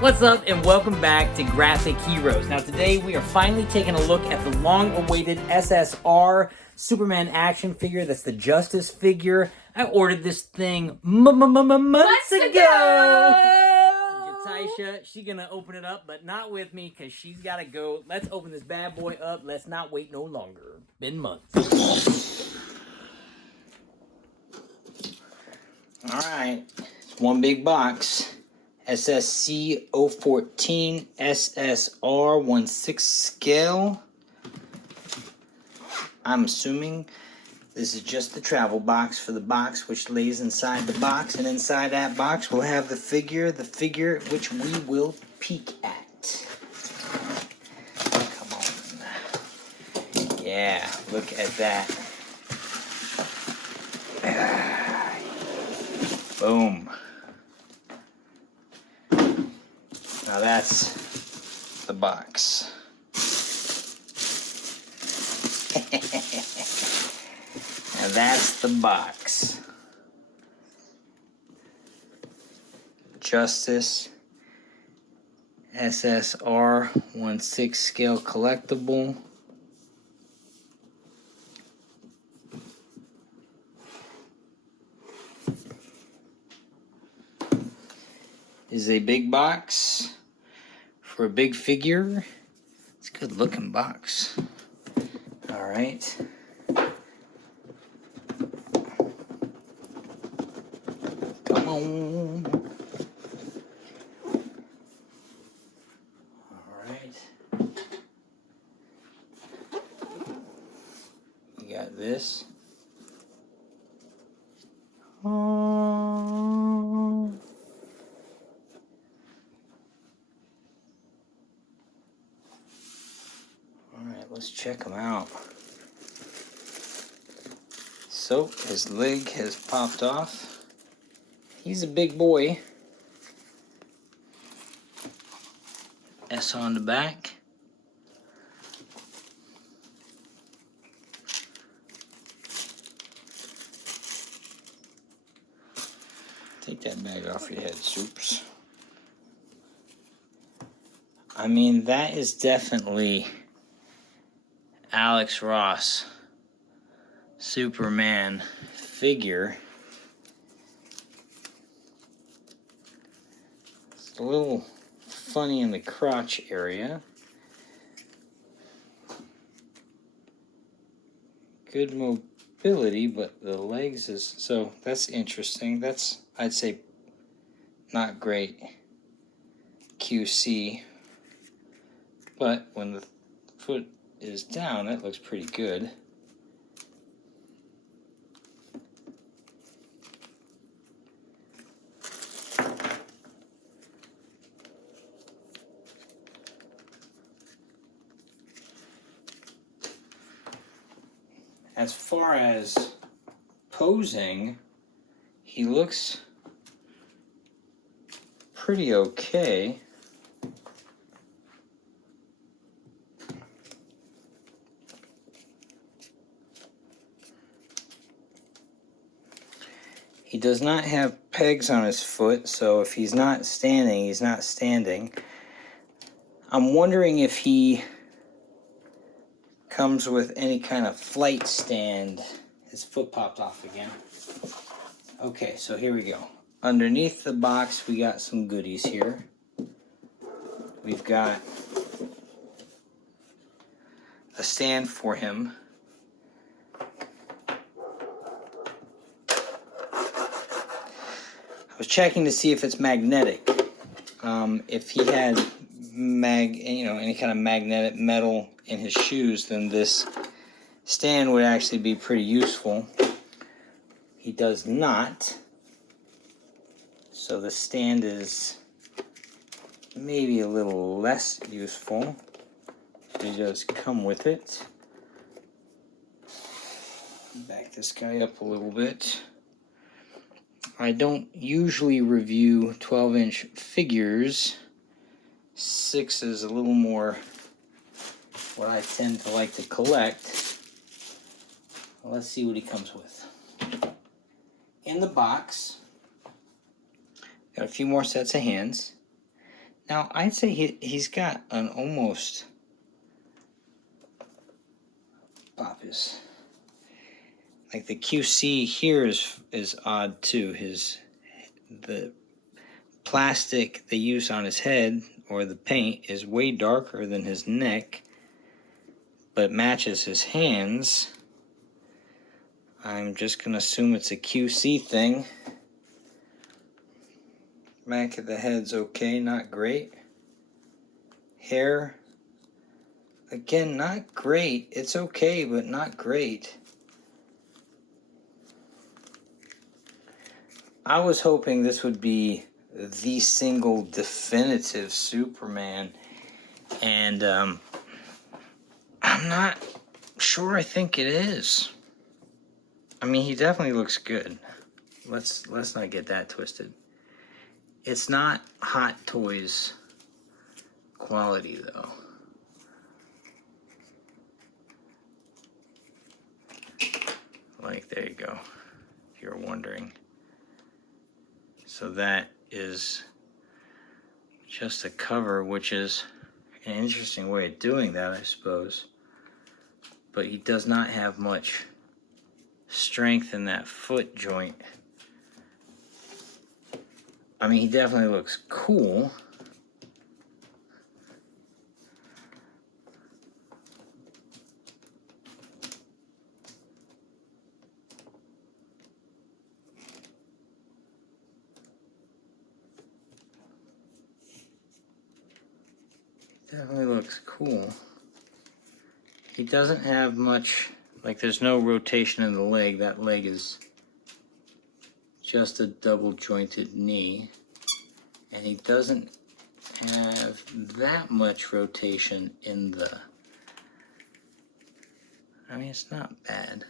What's up, and welcome back to Graphic Heroes. Now today we are finally taking a look at the long-awaited SSR Superman action figure. That's the Justice figure. I ordered this thing months ago. Taisha, she's gonna open it up, but not with me because she's gotta go. Let's open this bad boy up. Let's not wait no longer. Been months. All right, it's one big box. SSC 014 SSR 1/6 scale. I'm assuming this is just the travel box for the box, which lays inside the box, and inside that box we'll have the figure which we will peek at. Come on. Yeah, look at that. Boom. Now that's the box. Now that's the box. Justice SSR 1/6 scale collectible. Is a big box for a big figure. It's a good looking box. All right. Come on. All right. You got this. Let's check him out. So, his leg has popped off. He's a big boy. S on the back. Take that bag off your head, Soups. I mean, that is definitely Alex Ross Superman figure. It's a little funny in the crotch area. Good mobility, but the legs is, so that's interesting. That's, I'd say, not great QC, but when the foot is down, it looks pretty good. As far as posing, he looks pretty okay. He does not have pegs on his foot, so if he's not standing, he's not standing. I'm wondering if he comes with any kind of flight stand. His foot popped off again. Okay, so here we go. Underneath the box, we got some goodies here. We've got a stand for him. I was checking to see if it's magnetic. If he had any kind of magnetic metal in his shoes, then this stand would actually be pretty useful. He does not. So the stand is maybe a little less useful. He does come with it. Back this guy up a little bit. I don't usually review 12-inch figures. 6 is a little more what I tend to like to collect. Well, let's see what he comes with. In the box, got a few more sets of hands. Now, I'd say he's got an almost... Pop his... Like the QC here is odd too. The plastic they use on his head, or the paint, is way darker than his neck, but matches his hands. I'm just gonna assume it's a QC thing. Back of the head's okay, not great. Hair, again, not great. It's okay, but not great. I was hoping this would be the single definitive Superman, and I'm not sure I think it is. I mean, he definitely looks good. Let's not get that twisted. It's not Hot Toys quality, though. Like, there you go, if you're wondering. So that is just a cover, which is an interesting way of doing that, I suppose. But he does not have much strength in that foot joint. I mean, he definitely looks cool. Definitely looks cool. He doesn't have much, like there's no rotation in the leg. That leg is just a double jointed knee. And he doesn't have that much rotation in the, I mean, it's not bad.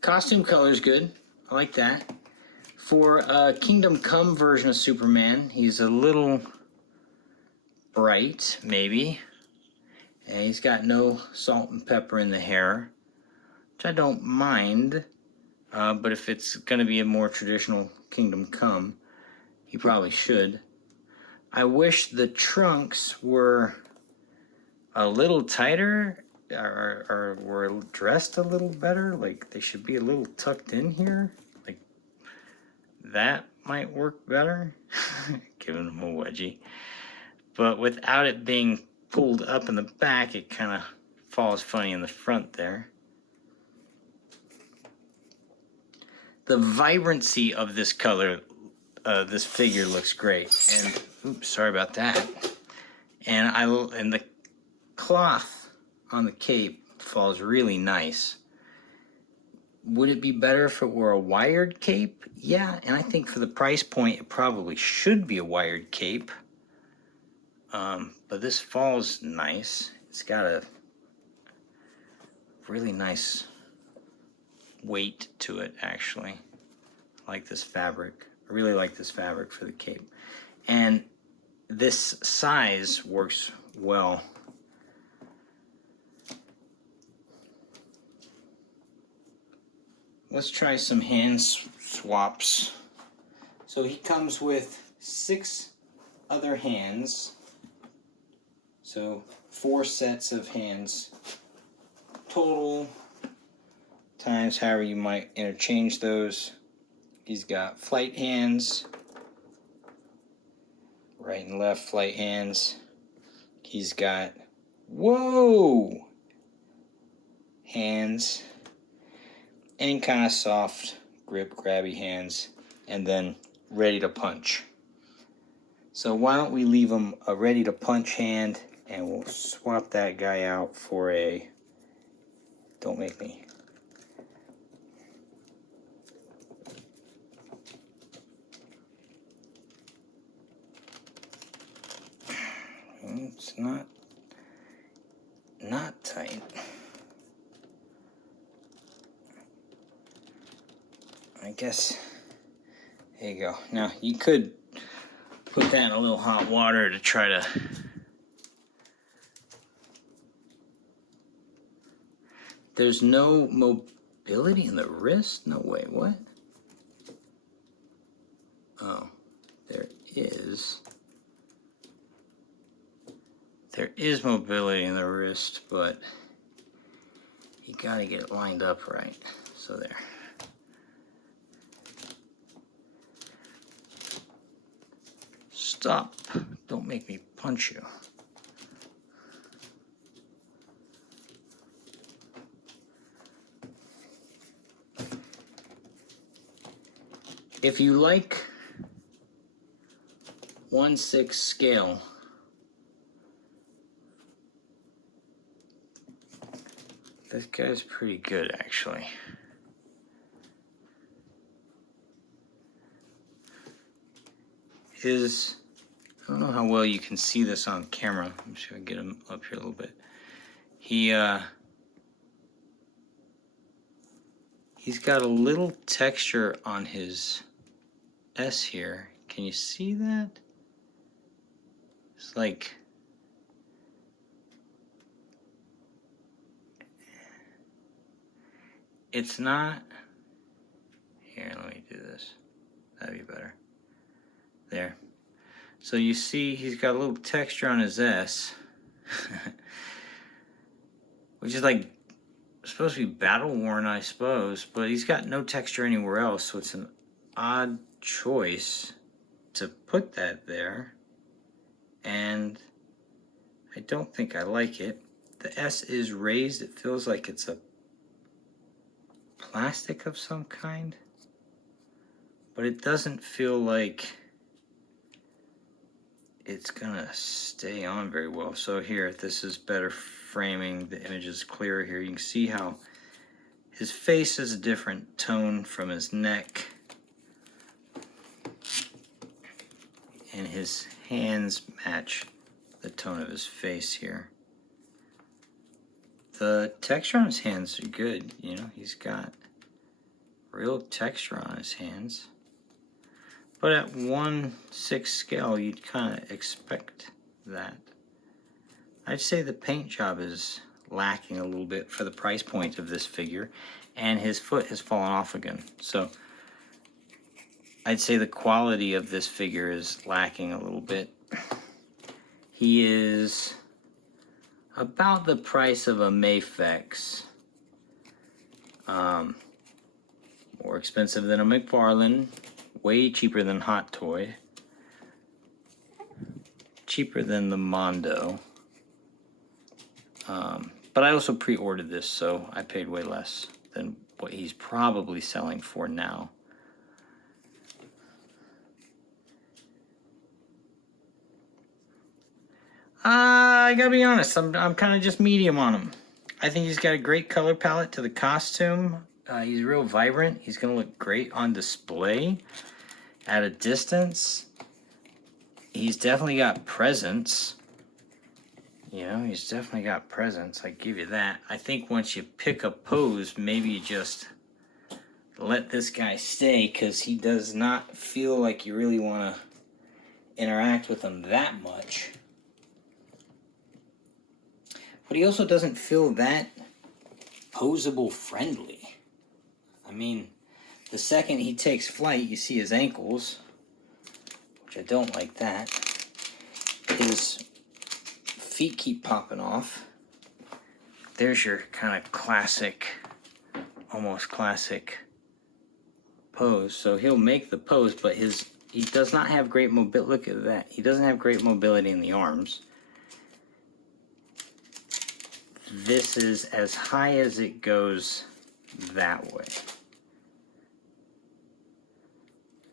Costume color is good. I like that. For a Kingdom Come version of Superman, he's a little bright, maybe. And he's got no salt and pepper in the hair, which I don't mind. But if it's going to be a more traditional Kingdom Come, he probably should. I wish the trunks were a little tighter, or were dressed a little better. Like, they should be a little tucked in here. Like, that might work better. Giving him a wedgie. But without it being pulled up in the back, it kind of falls funny in the front there. The vibrancy of this color, this figure looks great. And, oops, sorry about that. And the cloth on the cape falls really nice. Would it be better if it were a wired cape? Yeah, and I think for the price point, it probably should be a wired cape. But this falls nice. It's got a really nice weight to it, actually. I like this fabric. I really like this fabric for the cape. And this size works well. Let's try some hand swaps. So he comes with 6 other hands. So 4 sets of hands total, times however you might interchange those. He's got flight hands, right and left flight hands. He's got, whoa, hands, any kind of soft grip, grabby hands, and then ready to punch. So why don't we leave him a ready to punch hand, and we'll swap that guy out for a, don't make me. It's not tight. I guess, there you go. Now, you could put that in a little hot water to try to... There's no mobility in the wrist? No way, what? Oh, there is. There is mobility in the wrist, but you gotta get it lined up right. So there. Stop. Don't make me punch you. If you like 1/6 scale, this guy's pretty good actually. I don't know how well you can see this on camera. I'm just gonna get him up here a little bit. He's got a little texture on his S here. Can you see that? It's like it's not here, let me do this. That'd be better. There. So you see he's got a little texture on his S. Which is like supposed to be battle worn, I suppose, but he's got no texture anywhere else, so it's an odd choice to put that there, and I don't think I like it. The S is raised. It feels like it's a plastic of some kind, but it doesn't feel like it's gonna stay on very well. So here, this is better framing. The image is clearer here. You can see how his face is a different tone from his neck, and his hands match the tone of his face here. The texture on his hands are good, you know, he's got real texture on his hands. But at 1/6 scale, you'd kind of expect that. I'd say the paint job is lacking a little bit for the price point of this figure, and his foot has fallen off again. So I'd say the quality of this figure is lacking a little bit. He is about the price of a Mafex. More expensive than a McFarlane. Way cheaper than Hot Toy. Cheaper than the Mondo. But I also pre-ordered this, so I paid way less than what he's probably selling for now. I gotta be honest, I'm kind of just medium on him. I think he's got a great color palette to the costume. He's real vibrant. He's gonna look great on display at a distance. He's definitely got presence. You know, he's definitely got presence. I give you that. I think once you pick a pose, maybe you just let this guy stay, because he does not feel like you really want to interact with him that much. But he also doesn't feel that posable friendly. I mean, the second he takes flight, you see his ankles, which I don't like that. His feet keep popping off. There's your kind of classic, almost classic pose. So he'll make the pose, but he does not have great mobility. Look at that. He doesn't have great mobility in the arms. This is as high as it goes that way.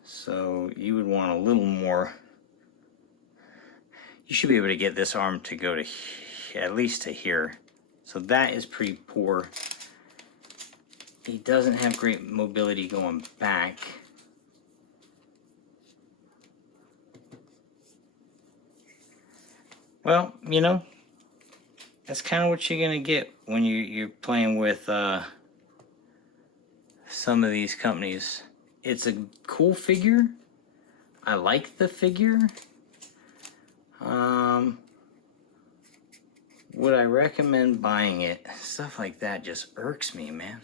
So you would want a little more. You should be able to get this arm to go to at least to here. So that is pretty poor. He doesn't have great mobility going back. Well, you know, that's kind of what you're gonna get when you're playing with some of these companies. It's a cool figure. I like the figure. Would I recommend buying it? Stuff like that just irks me, man.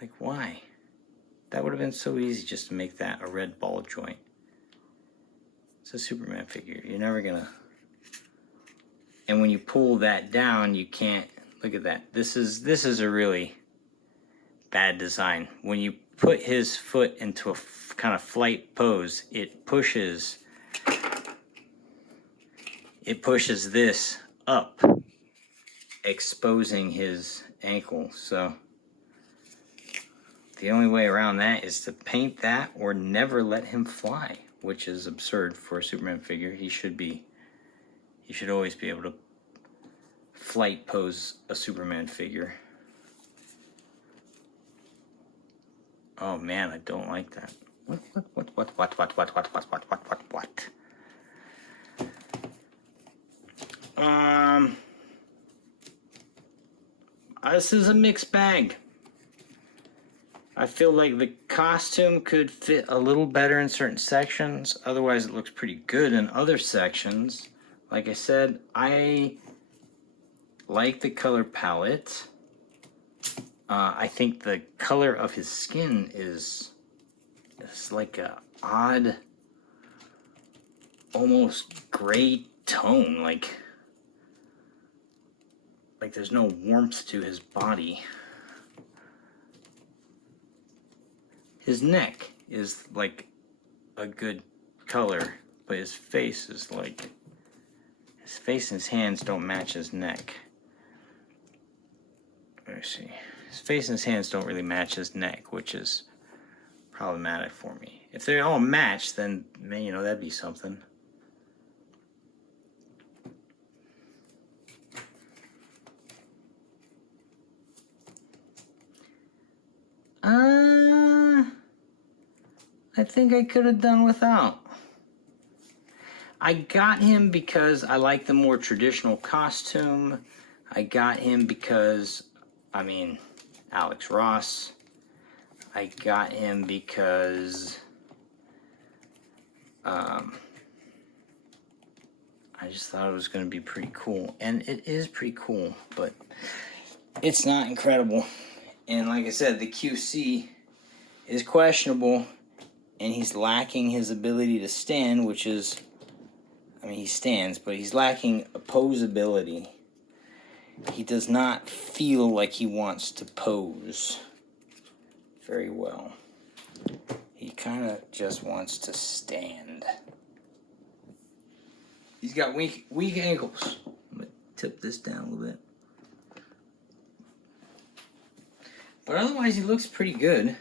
Like, why? That would have been so easy just to make that a red ball joint. It's a Superman figure. You're never gonna... And when you pull that down, you can't... Look at that. This is a really bad design. When you put his foot into a kind of flight pose, it pushes this up, exposing his ankle. So the only way around that is to paint that or never let him fly, which is absurd for a Superman figure. He should always be able to flight pose a Superman figure. Oh man, I don't like that. What? This is a mixed bag. I feel like the costume could fit a little better in certain sections. Otherwise, it looks pretty good in other sections. Like I said, I like the color palette. I think the color of his skin is like a odd, almost gray tone. Like there's no warmth to his body. His neck is like a good color, but his face is like... His face and his hands don't match his neck. Let me see. His face and his hands don't really match his neck, which is problematic for me. If they all match, then, you know, that'd be something. I think I could have done without. I got him because I like the more traditional costume. I got him because, I mean, Alex Ross. I got him because I just thought it was going to be pretty cool. And it is pretty cool, but it's not incredible. And like I said, the QC is questionable, and he's lacking his ability to stand, which is, I mean, he stands, but he's lacking posability. He does not feel like he wants to pose very well. He kind of just wants to stand. He's got weak ankles. I'm going to tip this down a little bit. But otherwise, he looks pretty good.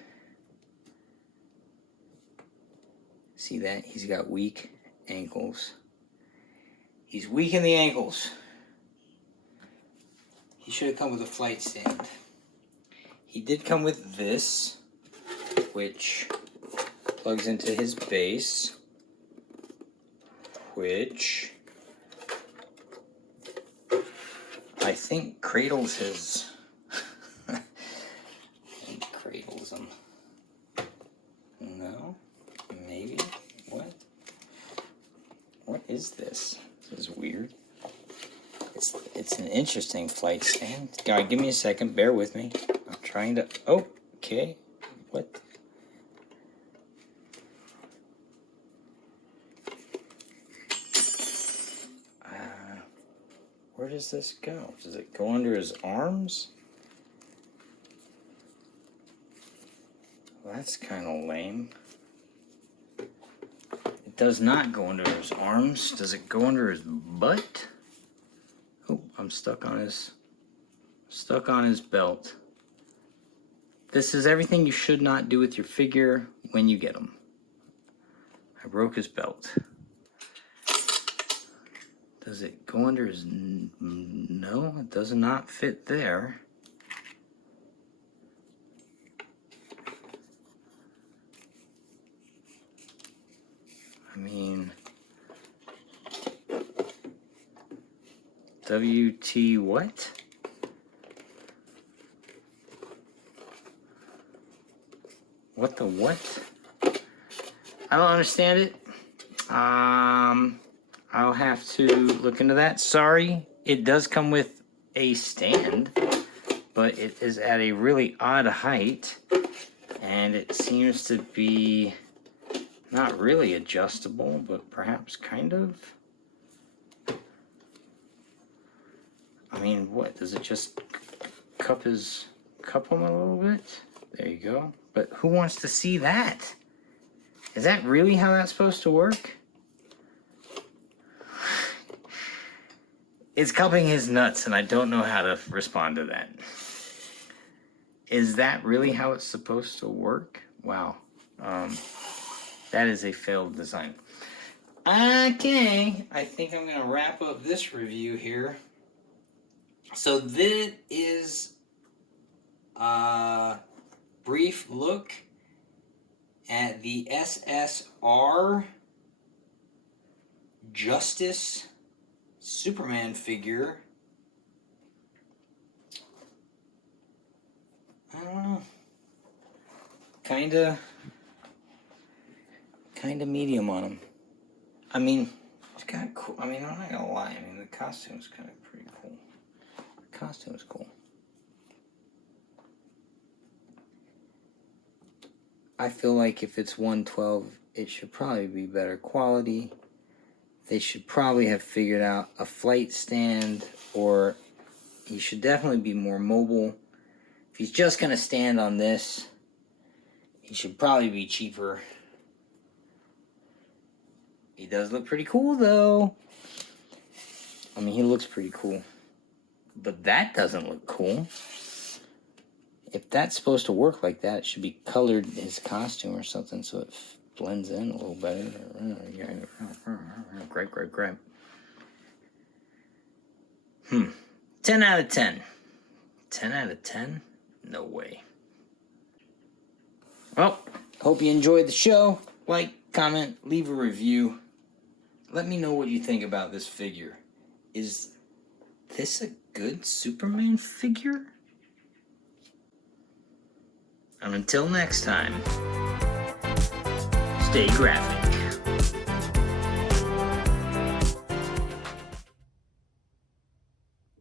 See that? He's got weak ankles. He's weak in the ankles. He should have come with a flight stand. He did come with this, which plugs into his base, which I think cradles his... cradles him. No? Maybe? What? What is this? This is weird. It's an interesting flight stand. Alright, give me a second. Bear with me. I'm trying to... Oh, okay. What? Where does this go? Does it go under his arms? Well, that's kind of lame. It does not go under his arms. Does it go under his butt? Oh, I'm stuck on his belt. This is everything you should not do with your figure when you get him. I broke his belt. Does it go under his... No, it does not fit there. I mean... WT what? What the what? I don't understand it. I'll have to look into that. Sorry, it does come with a stand, but it is at a really odd height, and it seems to be not really adjustable, but perhaps kind of. I mean, what, does it just cup him a little bit? There you go. But who wants to see that? Is that really how that's supposed to work? It's cupping his nuts, and I don't know how to respond to that. Is that really how it's supposed to work? Wow. That is a failed design. Okay, I think I'm going to wrap up this review here. So this is a brief look at the SSR Justice Superman figure. I don't know. Kinda medium on him. I mean, it's kind of cool. I mean, I'm not gonna lie. I mean, the costume's kind of pretty cool. The costume's cool. I feel like if it's 112, it should probably be better quality. They should probably have figured out a flight stand, or he should definitely be more mobile. If he's just gonna stand on this, he should probably be cheaper. He does look pretty cool, though. I mean, he looks pretty cool. But that doesn't look cool. If that's supposed to work like that, it should be colored his costume or something so it blends in a little better. Great. 10 out of 10. 10 out of 10? No way. Well, hope you enjoyed the show. Like, comment, leave a review. Let me know what you think about this figure. Is this a good Superman figure? And until next time, stay graphic.